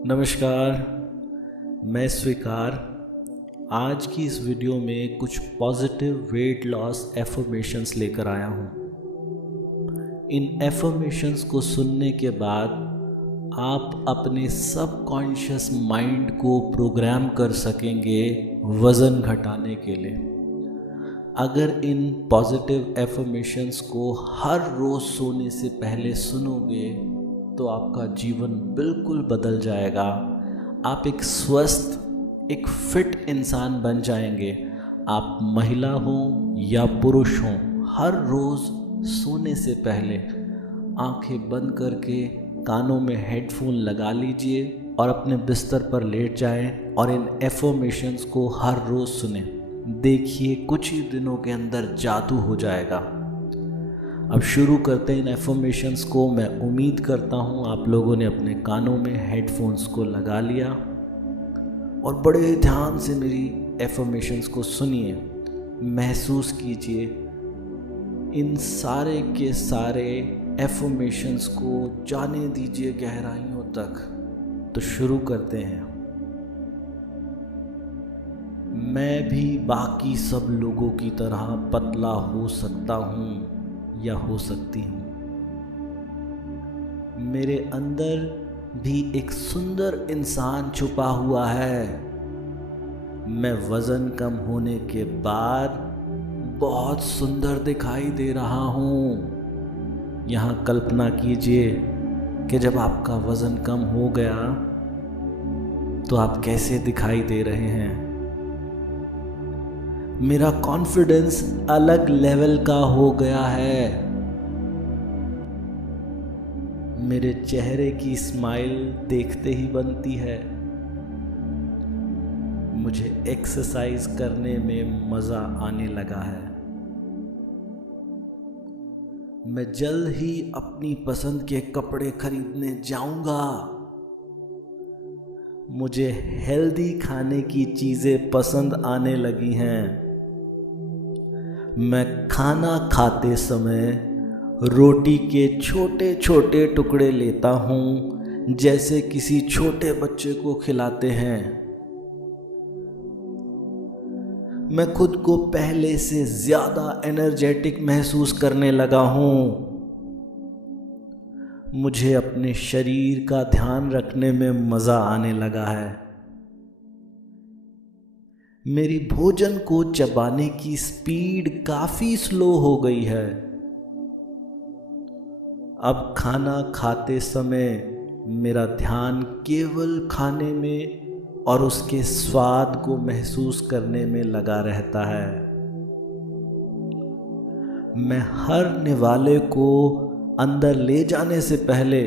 नमस्कार, मैं स्वीकार। आज की इस वीडियो में कुछ पॉजिटिव वेट लॉस एफर्मेशंस लेकर आया हूँ। इन एफर्मेशंस को सुनने के बाद आप अपने सबकॉन्शियस माइंड को प्रोग्राम कर सकेंगे वज़न घटाने के लिए। अगर इन पॉजिटिव एफर्मेशंस को हर रोज़ सोने से पहले सुनोगे तो आपका जीवन बिल्कुल बदल जाएगा। आप एक स्वस्थ, एक फिट इंसान बन जाएंगे। आप महिला हो या पुरुष हो, हर रोज़ सोने से पहले आंखें बंद करके कानों में हेडफोन लगा लीजिए और अपने बिस्तर पर लेट जाएं और इन एफर्मेशंस को हर रोज़ सुने। देखिए, कुछ ही दिनों के अंदर जादू हो जाएगा। अब शुरू करते हैं इन एफर्मेशंस को। मैं उम्मीद करता हूँ आप लोगों ने अपने कानों में हेडफोन्स को लगा लिया और बड़े ध्यान से मेरी एफर्मेशंस को सुनिए, महसूस कीजिए इन सारे के सारे एफर्मेशंस को, जाने दीजिए गहराइयों तक। तो शुरू करते हैं। मैं भी बाकी सब लोगों की तरह पतला हो सकता हूँ या हो सकती हूँ। मेरे अंदर भी एक सुंदर इंसान छुपा हुआ है। मैं वज़न कम होने के बाद बहुत सुंदर दिखाई दे रहा हूँ। यहाँ कल्पना कीजिए कि जब आपका वज़न कम हो गया तो आप कैसे दिखाई दे रहे हैं। मेरा कॉन्फिडेंस अलग लेवल का हो गया है। मेरे चेहरे की स्माइल देखते ही बनती है। मुझे एक्सरसाइज करने में मज़ा आने लगा है। मैं जल्द ही अपनी पसंद के कपड़े खरीदने जाऊंगा। मुझे हेल्दी खाने की चीज़ें पसंद आने लगी हैं। मैं खाना खाते समय रोटी के छोटे छोटे टुकड़े लेता हूँ, जैसे किसी छोटे बच्चे को खिलाते हैं। मैं खुद को पहले से ज़्यादा एनर्जेटिक महसूस करने लगा हूँ। मुझे अपने शरीर का ध्यान रखने में मज़ा आने लगा है। मेरी भोजन को चबाने की स्पीड काफ़ी स्लो हो गई है। अब खाना खाते समय मेरा ध्यान केवल खाने में और उसके स्वाद को महसूस करने में लगा रहता है। मैं हर निवाले को अंदर ले जाने से पहले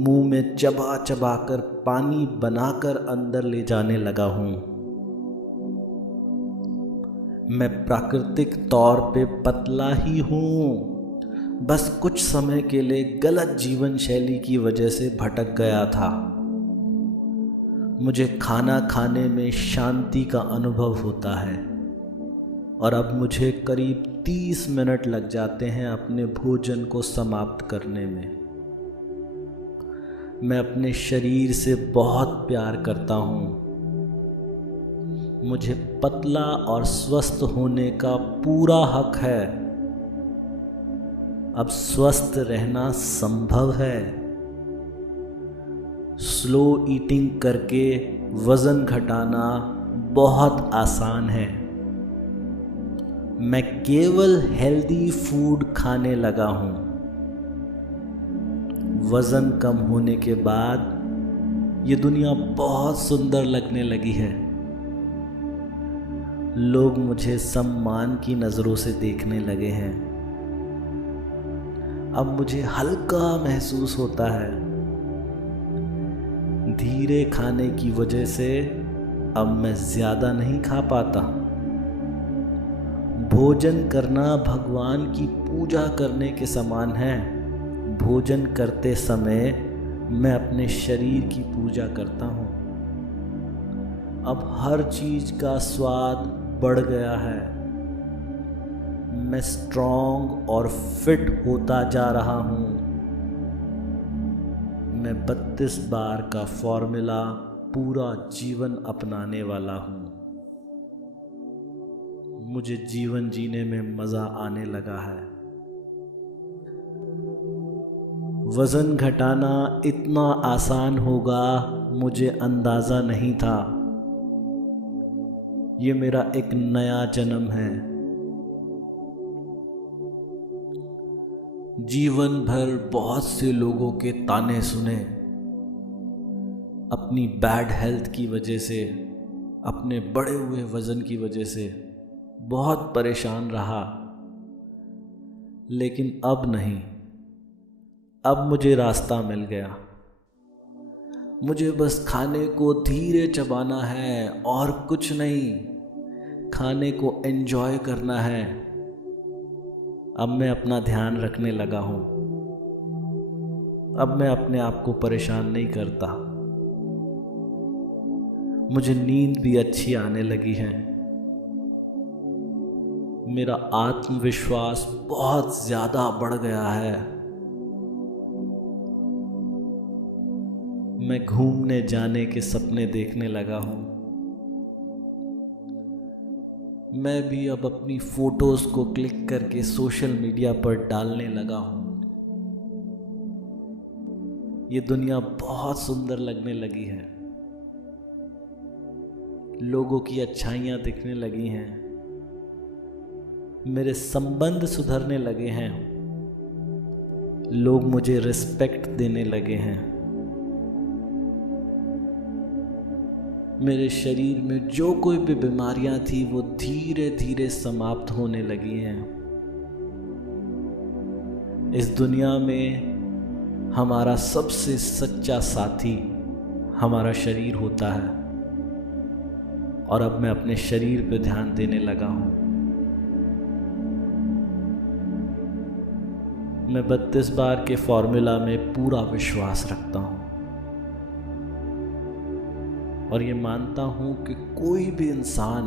मुंह में चबा चबा कर पानी बनाकर अंदर ले जाने लगा हूँ। मैं प्राकृतिक तौर पे पतला ही हूँ, बस कुछ समय के लिए गलत जीवन शैली की वजह से भटक गया था। मुझे खाना खाने में शांति का अनुभव होता है और अब मुझे करीब 30 मिनट लग जाते हैं अपने भोजन को समाप्त करने में। मैं अपने शरीर से बहुत प्यार करता हूँ। मुझे पतला और स्वस्थ होने का पूरा हक है। अब स्वस्थ रहना संभव है। स्लो ईटिंग करके वज़न घटाना बहुत आसान है। मैं केवल हेल्दी फूड खाने लगा हूँ। वज़न कम होने के बाद ये दुनिया बहुत सुंदर लगने लगी है। लोग मुझे सम्मान की नज़रों से देखने लगे हैं। अब मुझे हल्का महसूस होता है। धीरे खाने की वजह से अब मैं ज़्यादा नहीं खा पाता। भोजन करना भगवान की पूजा करने के समान है। भोजन करते समय मैं अपने शरीर की पूजा करता हूँ। अब हर चीज़ का स्वाद बढ़ गया है। मैं स्ट्रॉन्ग और फिट होता जा रहा हूँ। मैं 32 बार का फॉर्मूला पूरा जीवन अपनाने वाला हूँ। मुझे जीवन जीने में मज़ा आने लगा है। वज़न घटाना इतना आसान होगा मुझे अंदाज़ा नहीं था। ये मेरा एक नया जन्म है। जीवन भर बहुत से लोगों के ताने सुने, अपनी बैड हेल्थ की वजह से, अपने बढ़े हुए वज़न की वजह से बहुत परेशान रहा। लेकिन अब नहीं, अब मुझे रास्ता मिल गया। मुझे बस खाने को धीरे चबाना है और कुछ नहीं, खाने को एंजॉय करना है। अब मैं अपना ध्यान रखने लगा हूँ। अब मैं अपने आप को परेशान नहीं करता। मुझे नींद भी अच्छी आने लगी है। मेरा आत्मविश्वास बहुत ज़्यादा बढ़ गया है। मैं घूमने जाने के सपने देखने लगा हूँ। मैं भी अब अपनी फोटोज़ को क्लिक करके सोशल मीडिया पर डालने लगा हूँ। ये दुनिया बहुत सुंदर लगने लगी है। लोगों की अच्छाइयाँ दिखने लगी हैं। मेरे संबंध सुधरने लगे हैं। लोग मुझे रिस्पेक्ट देने लगे हैं। मेरे शरीर में जो कोई भी बीमारियां थी वो धीरे धीरे समाप्त होने लगी हैं। इस दुनिया में हमारा सबसे सच्चा साथी हमारा शरीर होता है और अब मैं अपने शरीर पर ध्यान देने लगा हूं। मैं 32 बार के फॉर्मूला में पूरा विश्वास रखता हूं और ये मानता हूं कि कोई भी इंसान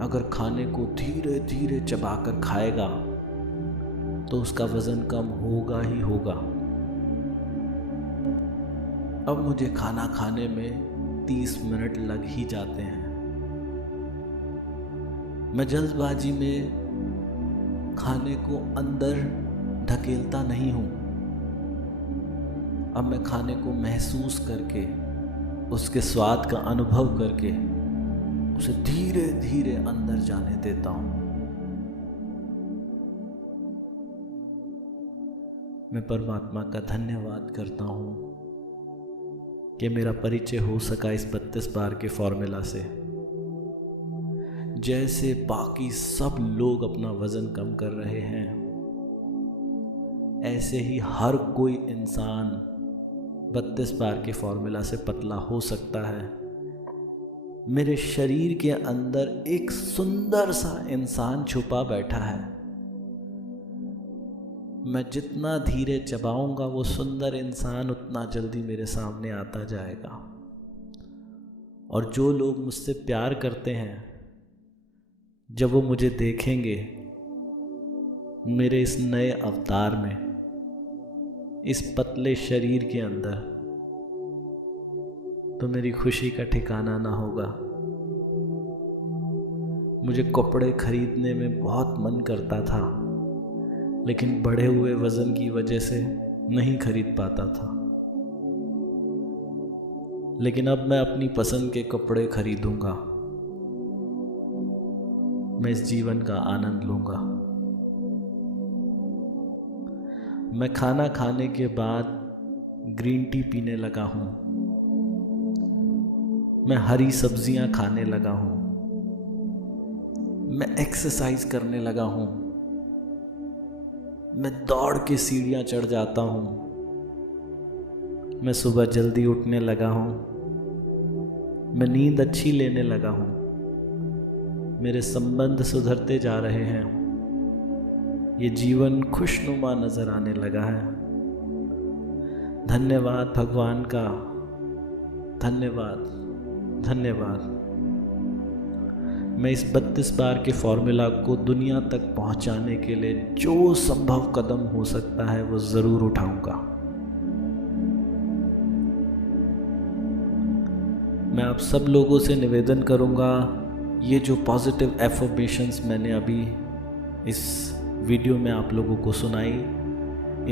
अगर खाने को धीरे धीरे चबाकर खाएगा तो उसका वजन कम होगा ही होगा। अब मुझे खाना खाने में 30 मिनट लग ही जाते हैं। मैं जल्दबाजी में खाने को अंदर धकेलता नहीं हूं। अब मैं खाने को महसूस करके, उसके स्वाद का अनुभव करके उसे धीरे धीरे अंदर जाने देता हूं। मैं परमात्मा का धन्यवाद करता हूं कि मेरा परिचय हो सका इस 32 बार के फॉर्मूला से। जैसे बाकी सब लोग अपना वजन कम कर रहे हैं, ऐसे ही हर कोई इंसान 32 बार के फॉर्मूला से पतला हो सकता है। मेरे शरीर के अंदर एक सुंदर सा इंसान छुपा बैठा है। मैं जितना धीरे चबाऊंगा वो सुंदर इंसान उतना जल्दी मेरे सामने आता जाएगा। और जो लोग मुझसे प्यार करते हैं, जब वो मुझे देखेंगे मेरे इस नए अवतार में, इस पतले शरीर के अंदर, तो मेरी खुशी का ठिकाना ना होगा। मुझे कपड़े खरीदने में बहुत मन करता था, लेकिन बढ़े हुए वजन की वजह से नहीं खरीद पाता था। लेकिन अब मैं अपनी पसंद के कपड़े खरीदूंगा। मैं इस जीवन का आनंद लूंगा। मैं खाना खाने के बाद ग्रीन टी पीने लगा हूं। मैं हरी सब्जियां खाने लगा हूं। मैं एक्सरसाइज करने लगा हूं। मैं दौड़ के सीढ़ियां चढ़ जाता हूं। मैं सुबह जल्दी उठने लगा हूं। मैं नींद अच्छी लेने लगा हूं। मेरे संबंध सुधरते जा रहे हैं। ये जीवन खुशनुमा नजर आने लगा है। धन्यवाद भगवान का, धन्यवाद धन्यवाद। मैं इस 32 बार के फॉर्मूला को दुनिया तक पहुंचाने के लिए जो संभव कदम हो सकता है वो ज़रूर उठाऊंगा। मैं आप सब लोगों से निवेदन करूँगा, ये जो पॉजिटिव एफर्मेशंस मैंने अभी इस वीडियो में आप लोगों को सुनाई,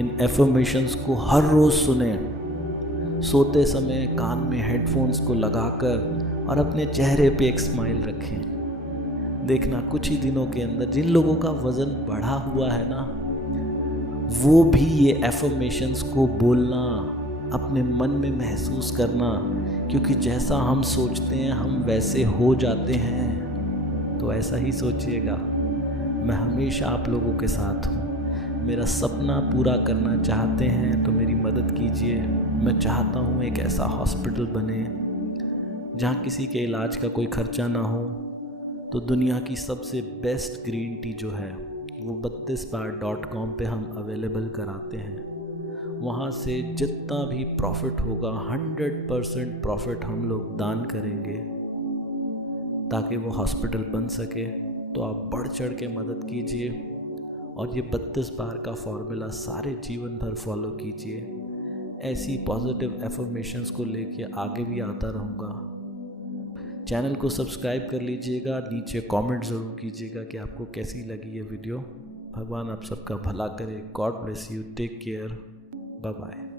इन एफर्मेशंस को हर रोज़ सुने, सोते समय कान में हेडफोन्स को लगाकर और अपने चेहरे पे एक स्माइल रखें। देखना कुछ ही दिनों के अंदर जिन लोगों का वज़न बढ़ा हुआ है ना, वो भी ये एफर्मेशंस को बोलना, अपने मन में महसूस करना, क्योंकि जैसा हम सोचते हैं हम वैसे हो जाते हैं। तो ऐसा ही सोचिएगा। मैं हमेशा आप लोगों के साथ हूँ। मेरा सपना पूरा करना चाहते हैं तो मेरी मदद कीजिए। मैं चाहता हूँ एक ऐसा हॉस्पिटल बने जहाँ किसी के इलाज का कोई खर्चा ना हो। तो दुनिया की सबसे बेस्ट ग्रीन टी जो है वो 32bar.com पे हम अवेलेबल कराते हैं। वहाँ से जितना भी प्रॉफिट होगा 100% प्रॉफिट हम लोग दान करेंगे ताकि वो हॉस्पिटल बन सके। तो आप बढ़ चढ़ के मदद कीजिए और ये 32 बार का फॉर्मूला सारे जीवन भर फॉलो कीजिए। ऐसी पॉजिटिव एफर्मेशंस को लेके आगे भी आता रहूँगा। चैनल को सब्सक्राइब कर लीजिएगा, नीचे कमेंट ज़रूर कीजिएगा कि आपको कैसी लगी ये वीडियो। भगवान आप सबका भला करे। God bless you, take care, bye bye.